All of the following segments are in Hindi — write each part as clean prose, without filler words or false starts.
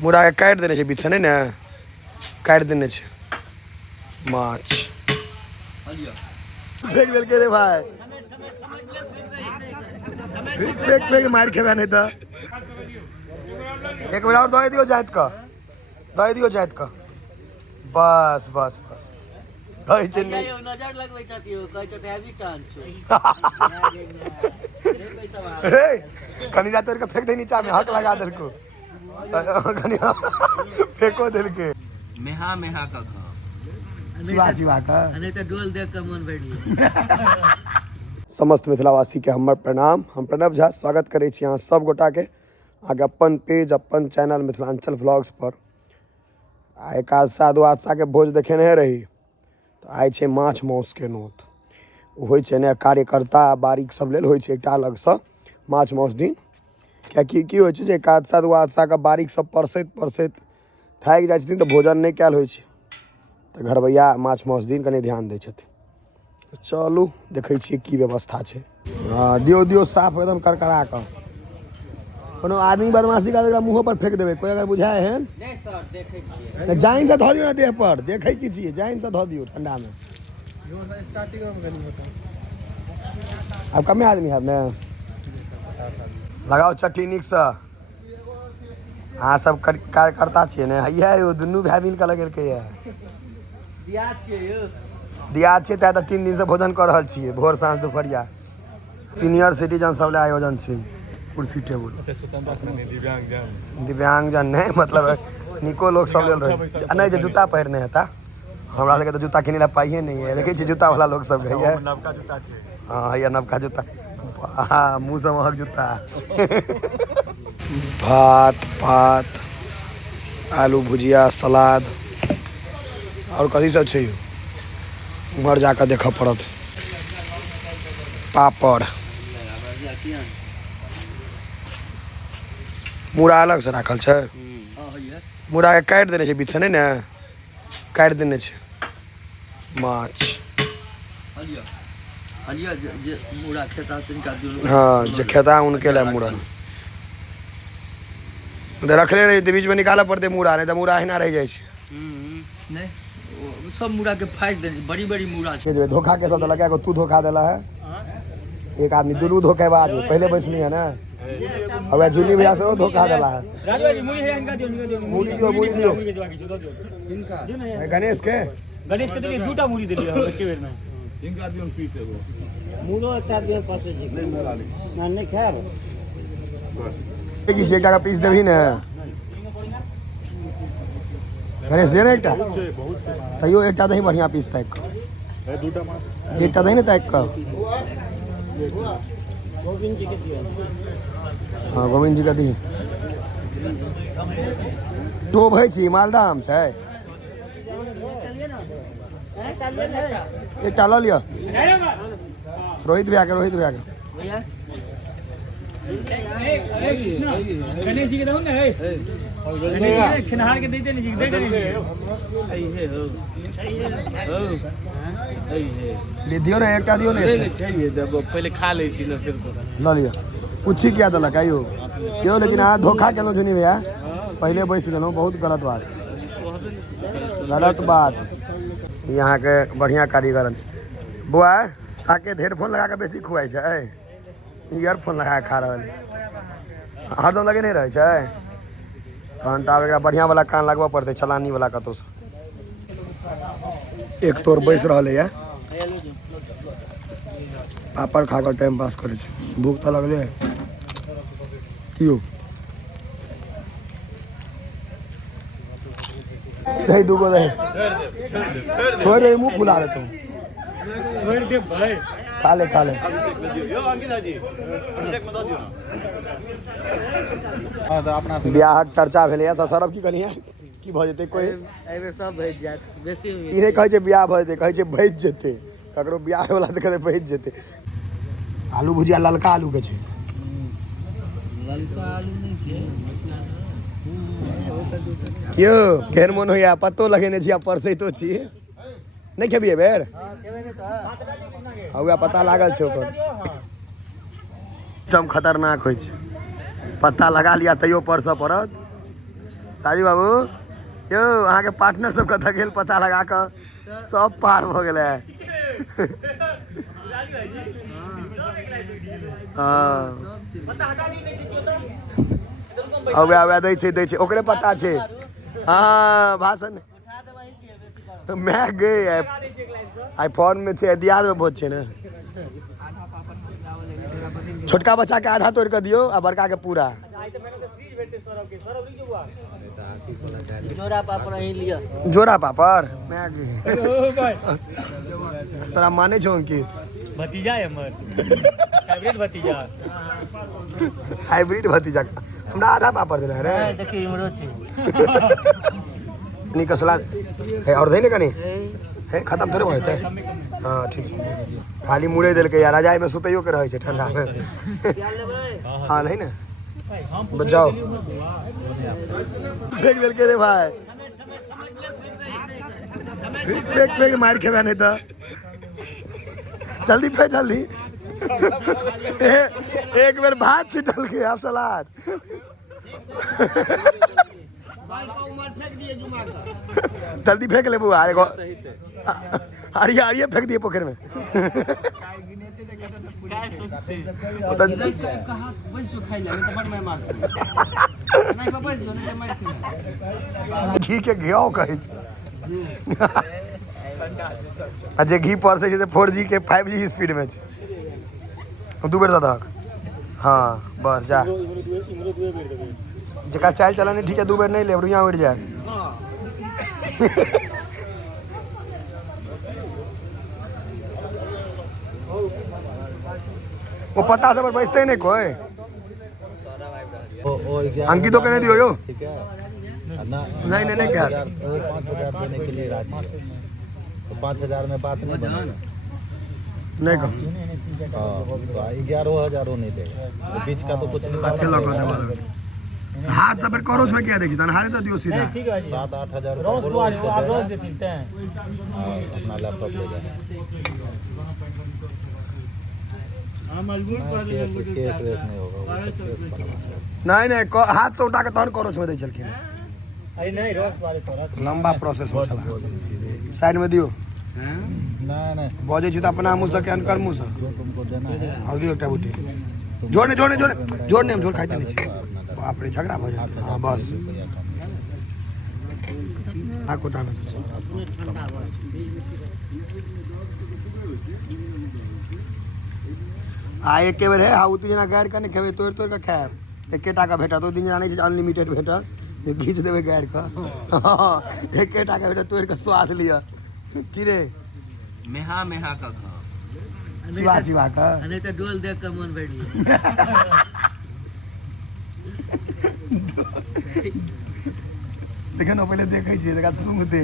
मुड़ा के काटि देने बीच से नहीं ने काटि देने माछ फेंक दिल के रे भाई फेंक फेंक मार खेबा नहीं तो एक बेर और दवाई दियो जाइत का बस बस बस दही चीनी नजर लगबै छथि ओ कहै छथि हैवी टर्न रे कनिया तोड़ के फेंक दे नीचा में हक लगा दिल को कनिया फेंको दिल के मेहा मेहा का जीवा का नहीं तो डोल देख के मन भरि गेल। समस्त मिथिलावासी के हमर प्रणाम। हम प्रणव झा स्वागत करै छी अहाँ सब गोटा के आगे अपन पेज अपन चैनल मिथिलांचल व्लॉग्स पर। एकादशा द्वादशा के भोज देखेने रही तो आइ छै माछ माउस के नोत होइ छै ने कार्यकर्ता बारीक सब लेल होइ छै एकटा अलग से माछ माउस दिन कियाकि की होइ छै जे एकादशा द्वादशा के बारीक सब परसैत थाकि जाइ छथिन तऽ भोजन नहि कयल होइ छै तऽ घरबैया माछ माउस दिन कनि ध्यान दै छथिन। चलू देखै छियै की व्यवस्था छै। दियो साफ एकदम करकरा कऽ कोनो आदमी बदमाशी कर एकरा मुँह पर फेंक देबै कोई अगर बुझाए है नहीं सर देखे छियै तऽ जाइन से धऽ दियौ ना देह पर देखै की छियै जाइन से धऽ दियौ ठंडा में। अब कमे आदमी है ने लगाओ चट्टी नीक से अहाँ सब कार्यकर्ता छियै ने हैया यौ दुनू भाई मिल कऽ लगेलकै ये दिया छियै तऽ 3 दिन से भोजन कर रहल छियै भोर साँझ दुपहरिया। सीनियर सिटीजन सब ले आयोजन छै कुर्सी टेबुल दिव्यांगजन नहीं मतलब निको लोग सब लेल रहे नहीं जो जूता पहिरने हेता हमरा लगे तो जूता किने ला पाइए नहीं है लेकिन जूता वाला लोग सब गई है नवका जूता छै। हां हैया नवका जूता हां मुंह से महक जूता भात आलू भुजिया सलाद और कथी सब छै उम्हर जाकर देखा पड़त पापड़ मुड़ा अलग से राखल छै मुड़ा के काटि देने बीच से नहीं ने काटि देने माछ हाँ जो खेता उनके लिए मुड़ा रखले रही बीच में निकाला पड़ते मुड़ा नहीं तो मुड़ा अहिना रह जाए नहीं सब मुड़ा के फाइट देने बड़ी बड़ी मुड़ा छै धोखा के सब लगा तू धोखा देला है एक आदमी दुनू धोखेबाज पहले बैसली है ना अब जूनी भैया से धोखा देला है मुड़ी दियो गणेश के देलिए दूटा मुड़ी देलिए हम एके बेर में इनका दियो पीस है मुड़ो एकटा दियो पासे जी ना नहीं खाब की एकटा का पीस देबही ने गणेश दे ना एकटा तैयो एकटा दही बढ़िया पीस तक दूटा माछ एकटा दही ने तक गोविंद जी के दियो हाँ गोविंद जी का दी दो भाई छी मालदा आम छै एकटा लऽ लिअ रोहित भैया के गणेश जी के दहु ने है खनहार के देते नहीं दे गणेश ले दियो ना एकटा दियो ने पहले खा ले छी न फिर लऽ लिअ पूछी क्या देलक आइयो क्यों लेकिन अहाँ धोखा केलहुँ जुनी भैया पहले बैस गेलहुँ बहुत गलत बात यहाँ के बढ़िया कारीगर बुआ साकेत हेडफोन लगा के बेसी खुआई छै ईयरफोन लगा के खा रहल हरदम लगे नहीं रहे छै तहन तऽ आब एकरा बढ़िया वाला कान लगबऽ पड़तै चलानी वाला कतौ से एक तोर बैस रहले है पापड़ खा कर टाइम पास करे छै भूख तो लगले क्यों दही दूगो दही छोड़ दे मुँह फुला दे तुम छोड़ दे भाई खा ले बियाहक चर्चा भेलै तऽ सरब की करिए की भऽ जेतै कोई एबे सब भेज जात बेसी ई नहि कहै छै बियाह भऽ जेतै कहै छै बचि जेतै ककरो बियाह वाला तऽ कहै बचि जेतै आलू भुजिया ललका आलू के छै ललका आलू नहीं छै यो केहन मोन होइया पत्तो लगेने छी आ परसैतो छी नहीं खेबिए बेर हुआ पता लागल छै ओकर सिस्टम खतरनाक होइ छै पत्ता लगा लिया तैयो परसऽ पड़त राजू बाबू यो अहाँ के पार्टनर सब कतऽ गेल पता लगा कऽ सब पार भऽ गेलै हाँ अब दै छै ओकरे पता छै हाँ भाषण मैं गए आई फोन में छै दियाद में बहुत छै ने छोटका बच्चा के आधा तोड़ के दियो आ बड़का के पूरा जोड़ा पापड़ ही लिया जोड़ा पापड़ मैं गए तोरा माने छौ अंकित भतीजा है हमर हाइब्रिड भतीजा हमरा आधा पापड़ देना रे देखिए इमरो छै नहीं कसला है और दे ने कनी है खत्म थोड़े होते हाँ ठीक छै खाली मुड़े देल के यार रजाई में सुतैयो के रहे छै ठंडा में हाँ नहीं ना बच जाओ फेंक देल के रे भाई फेंक मार खेबा नहीं तो जल्दी फेंक जल्दी एक बार भात छिटल के आप सलाद जल्दी फेंक ले बुआ अरिया फेंक दिए पोखर में घी के घियाओ कहे जे घी पर से जैसे 4G के 5G स्पीड में दू बेर दादा हाँ बस जा जका चाल चलाने ठीक है 2 बेर नहीं ले बढ़िया उड़ जाए वो पता से पर बचते ही नहीं कोई अंकितो के नहीं दियो यो नहीं क्या 5,000 देने के लिए राजी तो 5,000 में बात नहीं बना नहीं कहो 11,000 नहीं देगा तो बीच का तो कुछ नहीं हाथ तो फिर करोस में क्या देखी तन हारे तो दियो सीधा 7-8,000 अपना लैपटॉप ले जाए केस वेस नहीं होगा नहीं हाथ से उठा के तहन करोस में दे चलखिन लंबा प्रोसेस में चला साइड में दियो नहीं बजे छी तो अपना मुंह से कैन कर मुंह से जो तुमको देना है और दियो एकटा बूटी जोड़ने हम जोड़ खाइते नहीं छी बाप रे झगड़ा हो जाता हां बस आ कोटा में आ एक बेर है हाउ जना गाड़ के खेबे तोड़ के खाएब एके टाका भेटत ओ दिन जना नहीं अनलिमिटेड भेटत जे घीच देबे गाड़ के एके टाका भेटत तोड़ के स्वाद लिया की रे मेहा का खा शिवा का नहीं तो डोल देख के मन बैठ गया देखो ना पहले देखे छी देखा सुंगते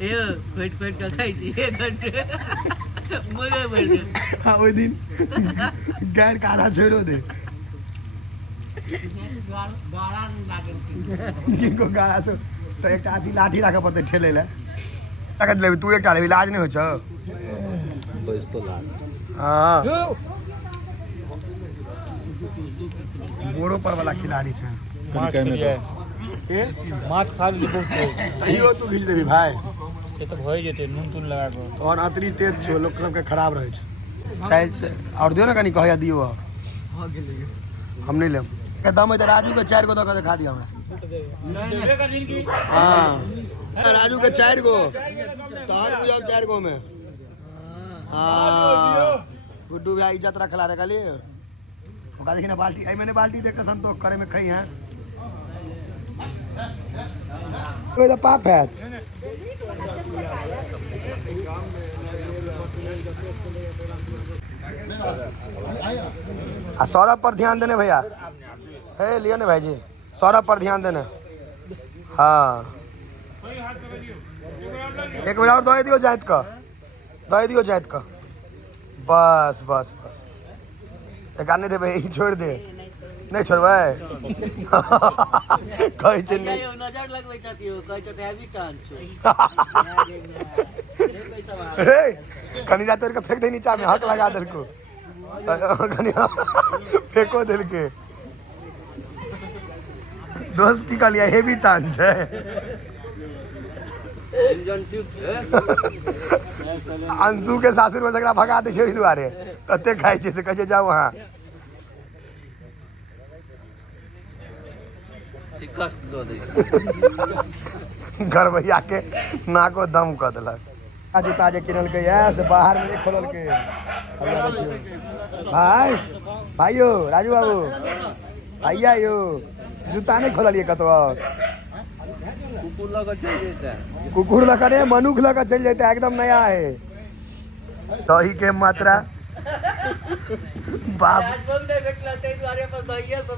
ए खोट के खाई छी 1 घंटे मोरे बैठ गया हां ओई दिन गाड़ का आधा छोड़ो दे गाड़ा नहीं लागे किनको गाड़ा से तो एक आधी लाठी रखा पड़ते ठेले ले ताकत ले तू एक ले इलाज नहीं हो छ तो इसको ला हां बोरो पर वाला खिलाड़ी छे माछ खा ली बहुत अहियो तू घिच देबी भाई से तो भई जेते नून तून लगा के और अतरी तेज छो लोग सब के खराब रहे छै चाइल छै और दियो ना कनी कहया दियो हां गेले हम नहीं लेब के दम है राजू के 4 गो दो के दिखा दिया हमरा देबे कर दिन की हां राजू के 4 गो तोहर बुझाब 4 गो में हां गुड्डू भाई इज्जत रखला दे खाली ओका देखिना बाल्टी आई मैंने बाल्टी देख के संतोष करे में खई हैं कोई तो पाप है आ सौरभ पर ध्यान देने भैया हे लियो ने भाई जी सौरभ पर ध्यान देना हाँ एक बार और दे दियो जायद का बस बस बस एक आने दे भाई छोड़ दे नहीं छोड़बै कहै छै नहीं नजर लगबै छथियो कहै छथि हैवी टान छो रे कनिया तोड़ के फेंक दे नीचा में हक लगा देलको कनिया फेंको देलके दोस्त की कहलिए हेवी टान छै इंजन ट्यूब है अंशु के सासुर में जकरा भगा दै छै ओहि दुआरे तते खाइ छै से कहै छै जाओ वहाँ शिकस्त दो दे घरवैया के नाको दम कऽ देलक जूता जे किनलकै है से बाहर में नहीं खोललकै भैया देखियो भाई भाइयो राजू बाबू भैया यो जूता नहीं खोललिए कतौ कुकुर लगा चल जेता कुकुर लगा रे मनुख लगा चल जाता है एकदम नया है दही के मात्रा बाप राजभोग नहीं भेटला तै द्वारे पर दहिया तो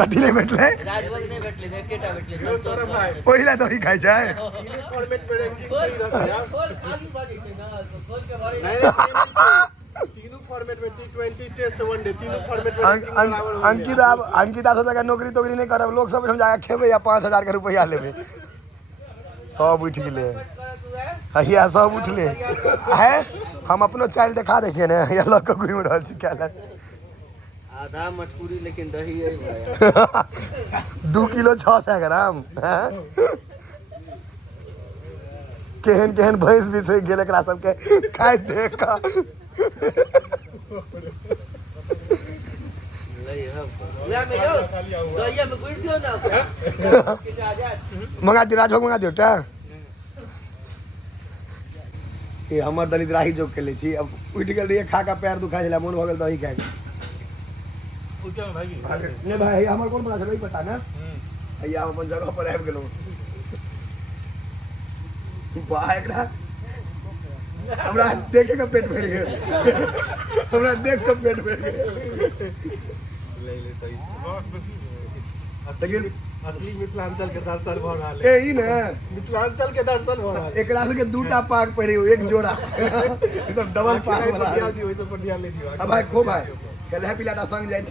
कथी नहीं भेटले राजभोग नहीं भेटले एकेटा भेटले पहिला दही खाइ छै फॉर्मेट पे खोल खाली बाजी छै ना तो खोल के भरे तीनों फॉर्मेट में T20 टेस्ट वनडे तीनों फॉर्मेट में अंकिता सोचा नौकरी तोकरी नहीं करब लोग सब हम जाके खेबे या 5,000 के रुपया लेबे सब उठ गेले हैया सब उठले है हम अपनो चाइल्ड दिखा दै छियै ने या लोग के घुमि रहल छी क्या आधा मटकुरी लेकिन दही है भाई 2 किलो 600 ग्राम हैं? केहन केहन भैंस भी से गेल एकरा सबके खाइ देख कऽ लई हम उया में यो दहिया में गुड़ दियो ना के जा मंगा दियो राजभोग मंगा दियो एकटा ये हमर दलित राही जोक के ले छी अब उठ गेल रहिए खा का पैर दुखा छला मोन भ गेल दही खाइ नहीं भाई हमर कोन पता छलै पता ना हैया हम अपन जगह पर आबि गेलौ बा एकरा हमरा देखे के पेट भर गेल हमरा देख के पेट भर गेल ले सही असली मिथिलांचल के दर्शन भ रहल ए ई ने मिथिलांचल के दर्शन भ रहल एकरा से के दूटा पाग पहिरे एक जोड़ा ई सब डबल पाग वाला ध्यान दियो ओइ सब पर ध्यान ले दियो अब भाई खो भाई खेले पिलाटा संग जाइ छी